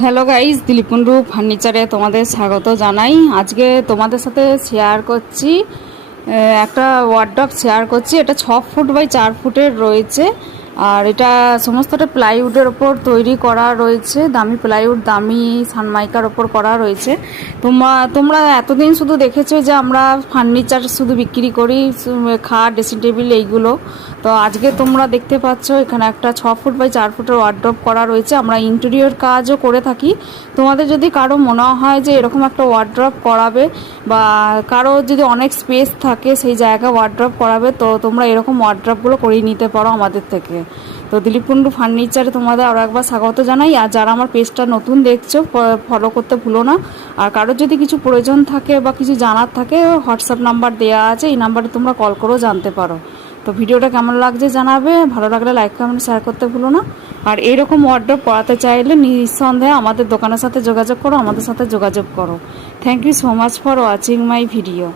Hello guys দিলীপকুণ্ডু ফার্নিচারে তোমাদের স্বাগত জানাই। আজকে তোমাদের সাথে শেয়ার করছি একটা ওয়ার্ড্রপ শেয়ার করছি। এটা ছ ফুট বাই চার ফুটের রয়েছে। আর এটা সমস্তটা প্লাইউডের ওপর তৈরি করা রয়েছে, দামি প্লাইউড দামি সানমাইকার ওপর করা রয়েছে। তোমরা তোমরা এতদিন শুধু দেখেছ যে আমরা ফার্নিচার শুধু বিক্রি করি খাট ড্রেসিং টেবিল এইগুলো। তো আজকে তোমরা দেখতে পাচ্ছ, এখানে একটা ছ ফুট বাই চার ফুটের ওয়ার্ড্রপ করা রয়েছে। আমরা ইন্টেরিয়র কাজও করে থাকি। তোমাদের যদি কারও মনে হয় যে এরকম একটা ওয়ার্ড্রপ করাবে বা কারও যদি অনেক স্পেস থাকে সেই জায়গায় ওয়ার্ড্রপ করাবে, তো তোমরা এরকম ওয়ার্ড্রপগুলো করিয়ে নিতে পারো আমাদের থেকে। তো দিলীপ কুণ্ডু ফার্নিচারে তোমাদের আরও একবার স্বাগত জানাই। আর যারা আমার পেজটা নতুন দেখছ ফলো করতে ভুলো না। আর কারোর যদি কিছু প্রয়োজন থাকে বা কিছু জানার থাকে, হোয়াটসঅ্যাপ নাম্বার দেওয়া আছে, এই নাম্বারে তোমরা কল করেও জানতে পারো। তো ভিডিওটা কেমন লাগছে জানাবে, ভালো লাগলে লাইক কমেন্ট শেয়ার করতে ভুলো না। আর এইরকম ওয়ার্ড্রপ পড়াতে চাইলে নিঃসন্দেহে আমাদের দোকানের সাথে যোগাযোগ করো, আমাদের সাথে যোগাযোগ করো। Thank you so much for watching my video